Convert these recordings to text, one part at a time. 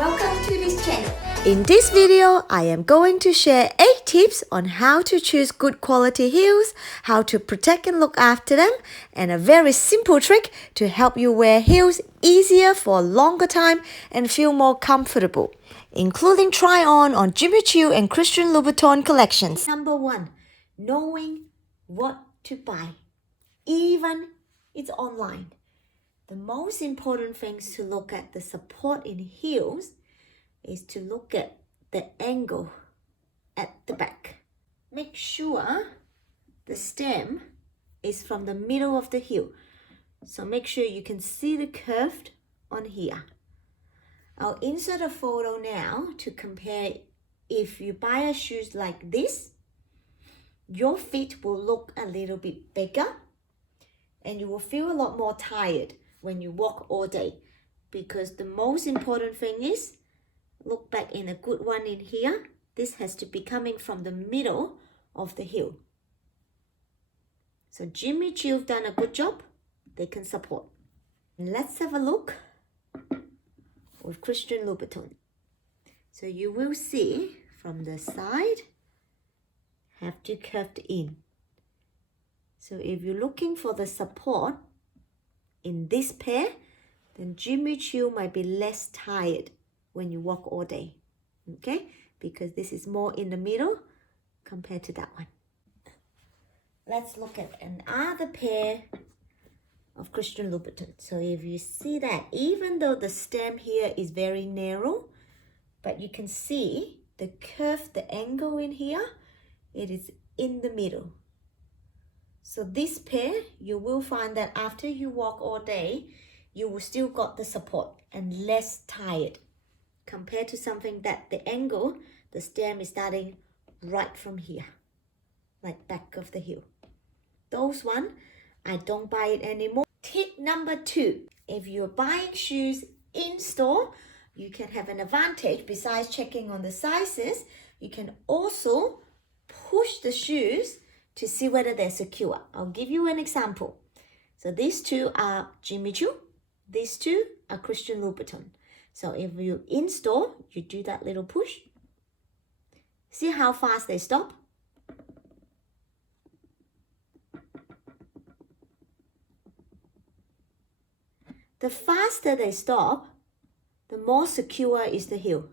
Welcome to this channel. In this video, I am going to share 8 tips on how to choose good quality heels, how to protect and look after them, and a very simple trick to help you wear heels easier for a longer time and feel more comfortable, including try on Jimmy Choo and Christian Louboutin collections. Number 1, knowing what to buy, even it's online. The most important things to look at the support in heels is to look at the angle at the back. Make sure the stem is from the middle of the heel. So make sure you can see the curve on here. I'll insert a photo now to compare. If you buy a shoes like this, your feet will look a little bit bigger and you will feel a lot more tired when you walk all day, because the most important thing is look back in a good one in here. This has to be coming from the middle of the heel. So Jimmy Choo have done a good job. They can support. Let's have a look with Christian Louboutin. So you will see from the side have to curve in. So if you're looking for the support in this pair, then Jimmy Choo might be less tired when you walk all day, okay? Because this is more in the middle compared to that one. Let's look at another pair of Christian Louboutin. So if you see that, even though the stem here is very narrow, but you can see the curve, the angle in here, it is in the middle. So this pair, you will find that after you walk all day, you will still got the support and less tired compared to something that the angle, the stem is starting right from here, like back of the heel. Those one, I don't buy it anymore. Tip number 2, if you're buying shoes in store, you can have an advantage. Besides checking on the sizes, you can also push the shoes to see whether they're secure. I'll give you an example. So these two are Jimmy Choo. These two are Christian Louboutin. So if you install, you do that little push. See how fast they stop? The faster they stop, the more secure is the heel.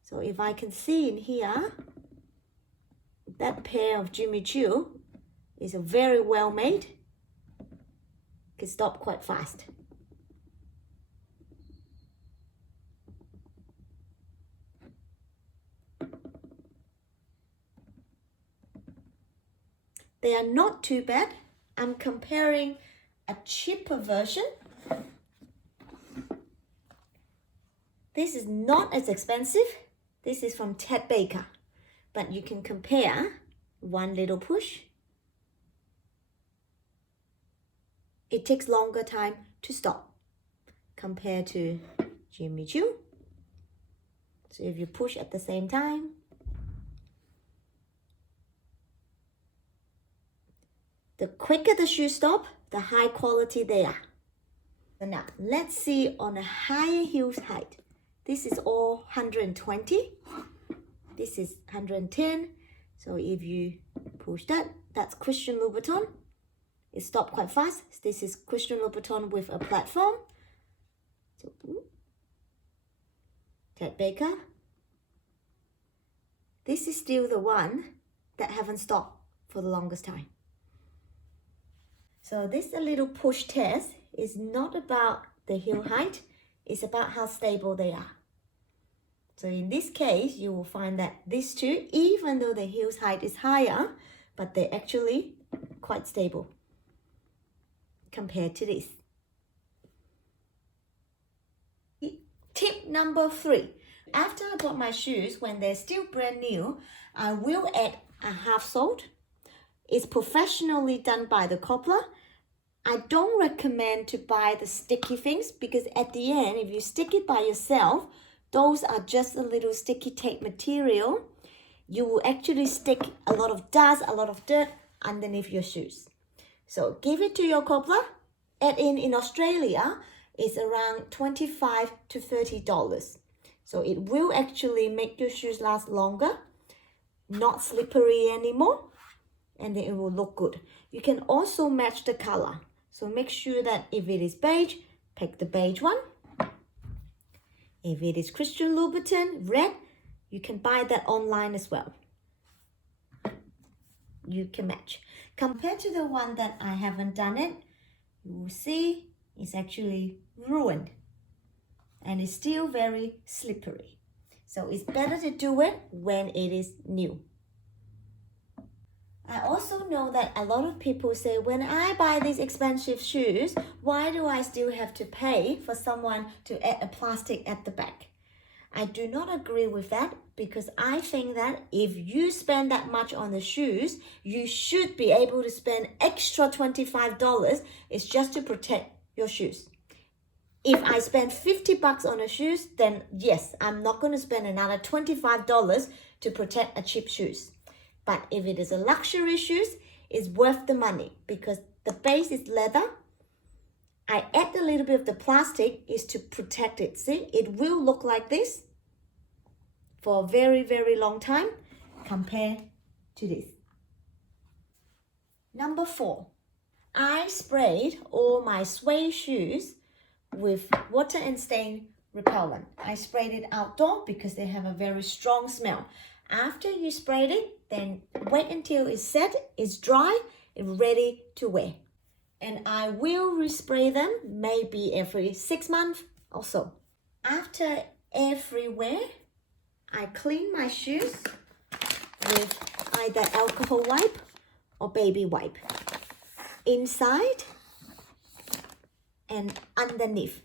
So if I can see in here, that pair of Jimmy Choo is a very well made. Can stop quite fast. They are not too bad. I'm comparing a cheaper version. This is not as expensive. This is from Ted Baker. But you can compare one little push. It takes longer time to stop compared to Jimmy Choo. So if you push at the same time, the quicker the shoes stop, the high quality they are. So now let's see on a higher heel height. This is all 120. This is 110. So if you push that, that's Christian Louboutin. It stopped quite fast. This is Christian Louboutin with a platform. So, Ted Baker. This is still the one that haven't stopped for the longest time. So this little push test is not about the heel height. It's about how stable they are. So in this case, you will find that these two, even though the heel height is higher, but they're actually quite stable compared to this. Tip number 3. After I bought my shoes, when they're still brand new, I will add a half sole. It's professionally done by the cobbler. I don't recommend to buy the sticky things, because at the end, if you stick it by yourself, those are just a little sticky tape material. You will actually stick a lot of dust, a lot of dirt underneath your shoes. So give it to your cobbler. Add in Australia, is around $25 to $30. So it will actually make your shoes last longer, not slippery anymore, and then it will look good. You can also match the color. So make sure that if it is beige, pick the beige one. If it is Christian Louboutin red, you can buy that online as well. You can match. Compared to the one that I haven't done it, you will see it's actually ruined and it's still very slippery. So it's better to do it when it is new. I also know that a lot of people say, when I buy these expensive shoes, why do I still have to pay for someone to add a plastic at the back? I do not agree with that, because I think that if you spend that much on the shoes, you should be able to spend extra $25. It's just to protect your shoes. If I spend $50 on the shoes, then yes, I'm not going to spend another $25 to protect a cheap shoes. But if it is a luxury shoes, it's worth the money because the base is leather. I add a little bit of the plastic is to protect it. See, it will look like this for a very, very long time compared to this. Number 4, I sprayed all my suede shoes with water and stain repellent. I sprayed it outdoor because they have a very strong smell. After you sprayed it, then wait until it's set, it's dry, it's ready to wear. And I will respray them maybe every 6 months or so. After every wear, I clean my shoes with either alcohol wipe or baby wipe. Inside and underneath.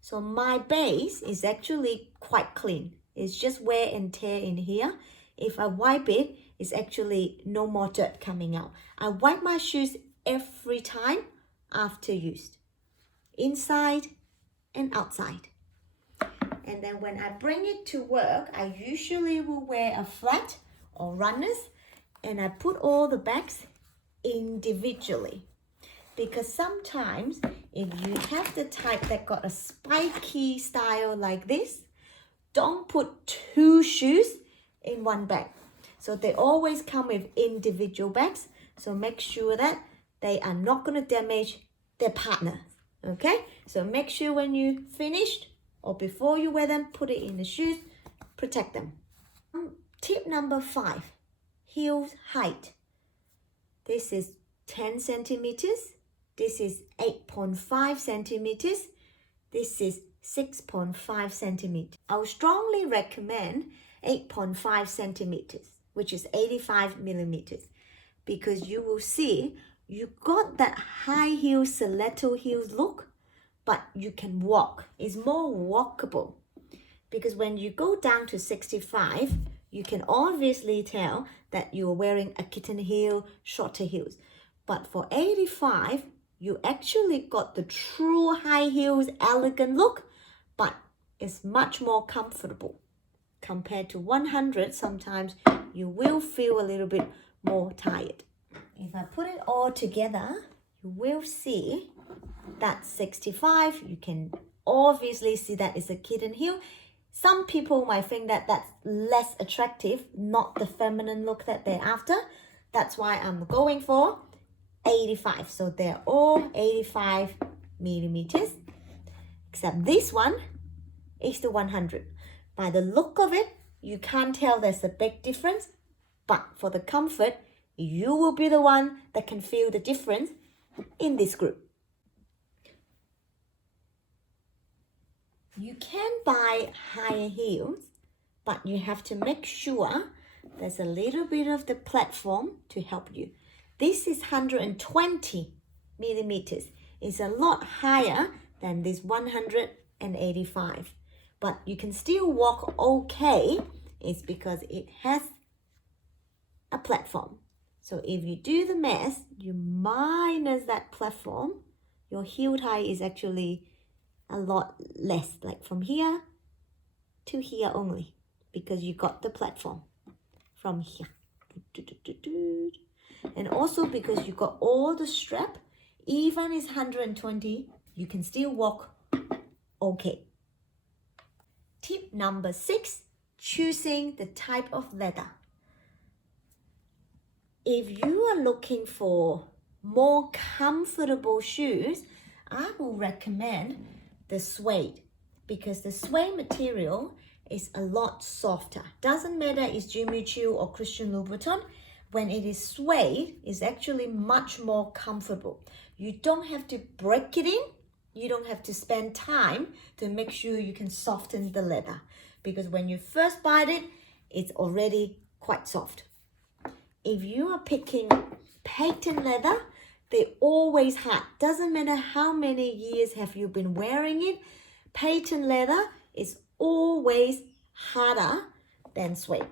So my base is actually quite clean. It's just wear and tear in here. If I wipe it, it's actually no more dirt coming out. I wipe my shoes every time after use. Inside and outside. And then when I bring it to work, I usually will wear a flat or runners, and I put all the bags individually. Because sometimes if you have the type that got a spiky style like this, don't put 2 shoes in one bag. So they always come with individual bags. So make sure that they are not going to damage their partner. Okay? So make sure when you finished or before you wear them, put it in the shoes, protect them. Tip number 5, heel height. This is 10 centimeters. This is 8.5 centimeters. This is 6.5 centimeters. I would strongly recommend 8.5 centimeters, which is 85 millimeters, because you will see you got that high heel stiletto heels look, but you can walk. It's more walkable, because when you go down to 65, you can obviously tell that you're wearing a kitten heel, shorter heels. But for 85, you actually got the true high heels elegant look, but it's much more comfortable. Compared to 100, sometimes you will feel a little bit more tired. If I put it all together, you will see that 65, you can obviously see that it's a kitten heel. Some people might think that that's less attractive, not the feminine look that they're after. That's why I'm going for 85. So they're all 85 millimeters, except this one is the 100. By the look of it, you can't tell there's a big difference, but for the comfort, you will be the one that can feel the difference in this group. You can buy higher heels, but you have to make sure there's a little bit of the platform to help you. This is 120 millimeters. It's a lot higher than this 185. But you can still walk okay. It's because it has a platform. So if you do the math, you minus that platform, your heel height is actually a lot less, like from here to here only, because you got the platform from here. And also because you got all the strap, even it's 120, you can still walk okay. Tip number 6, choosing the type of leather. If you are looking for more comfortable shoes, I will recommend the suede, because the suede material is a lot softer. Doesn't matter it's Jimmy Choo or Christian Louboutin, when it is suede, it's actually much more comfortable. You don't have to break it in. You don't have to spend time to make sure you can soften the leather, because when you first buy it, it's already quite soft. If you are picking patent leather, they're always hard. Doesn't matter how many years have you been wearing it, patent leather is always harder than suede.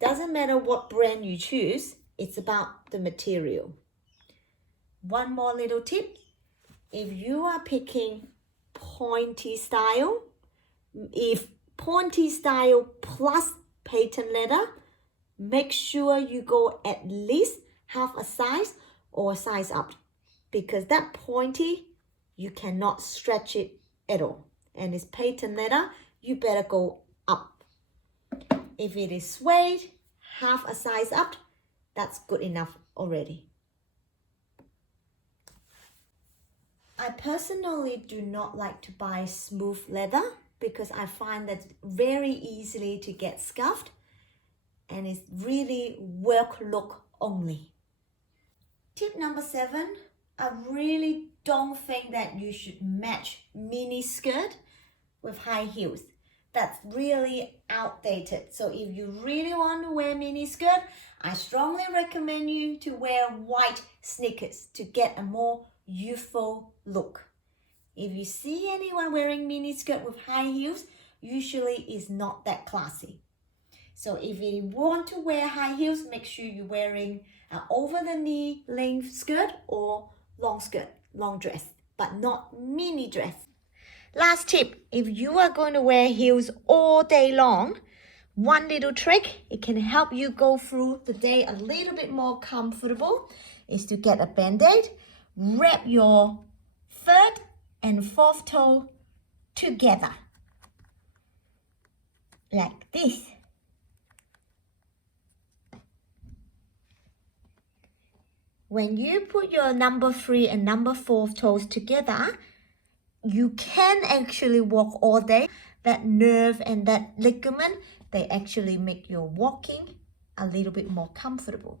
Doesn't matter what brand you choose, it's about the material. One more little tip. If you are picking pointy style, if pointy style plus patent leather, make sure you go at least half a size or a size up, because that pointy, you cannot stretch it at all. And it's patent leather, you better go up. If it is suede, half a size up, that's good enough already. I personally do not like to buy smooth leather because I find that very easily to get scuffed, and it's really work look only. Tip number 7, I really don't think that you should match mini skirt with high heels. That's really outdated. So if you really want to wear mini skirt, I strongly recommend you to wear white sneakers to get a more youthful look. If you see anyone wearing mini skirt with high heels, usually it's not that classy. So if you want to wear high heels, make sure you're wearing an over the knee length skirt or long skirt, long dress, but not mini dress. Last tip, if you are going to wear heels all day long, one little trick, it can help you go through the day a little bit more comfortable, is to get a band-aid, wrap your 3rd and 4th toe together, like this. When you put your number 3 and number 4 toes together, you can actually walk all day. That nerve and that ligament, they actually make your walking a little bit more comfortable.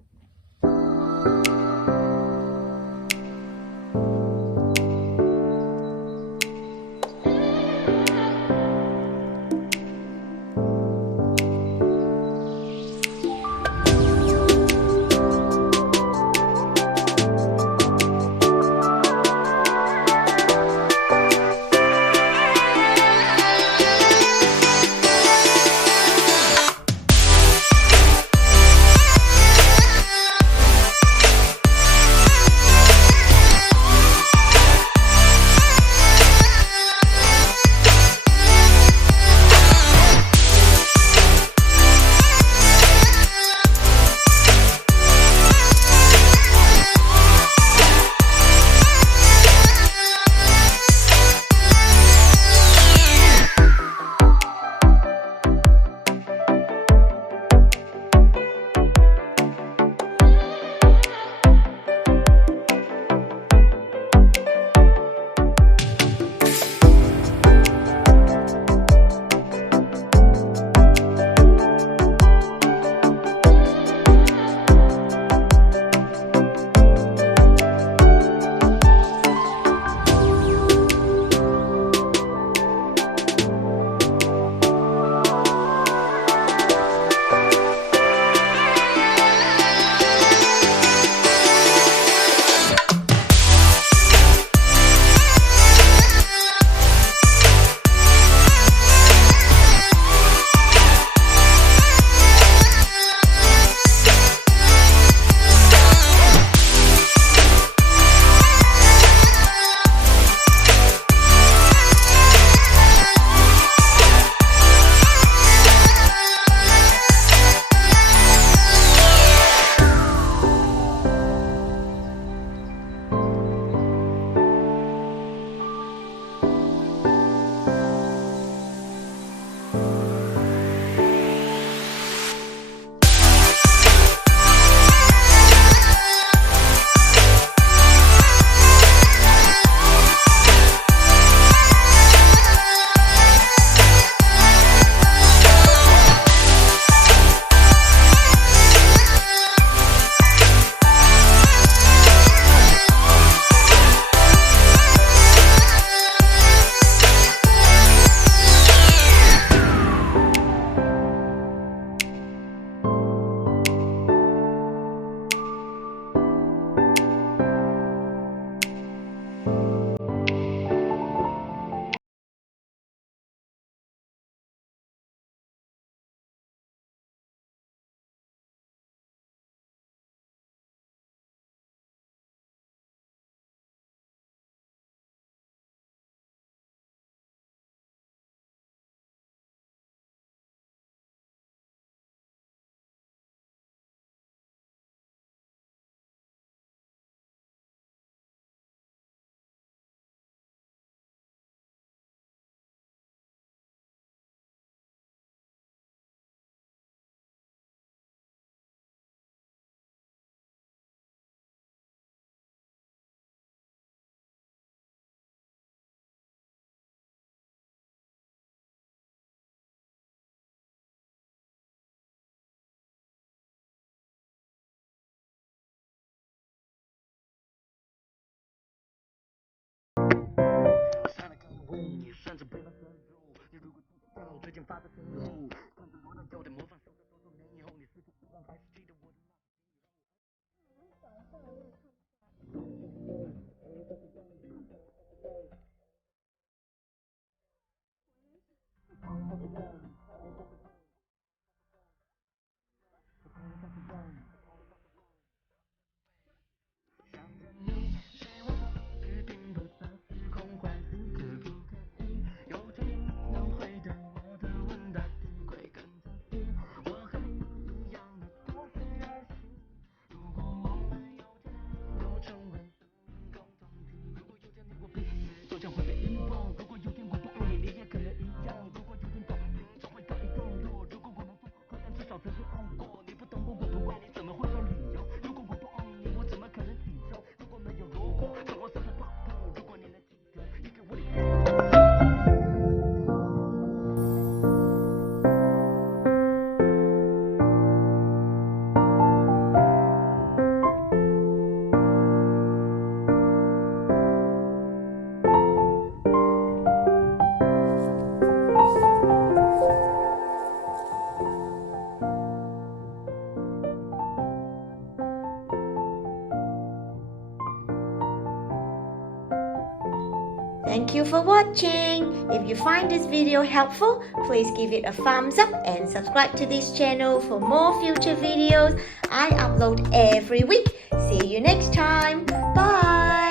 Thank you for watching. If you find this video helpful, please give it a thumbs up and subscribe to this channel for more future videos I upload every week. See you next time. Bye.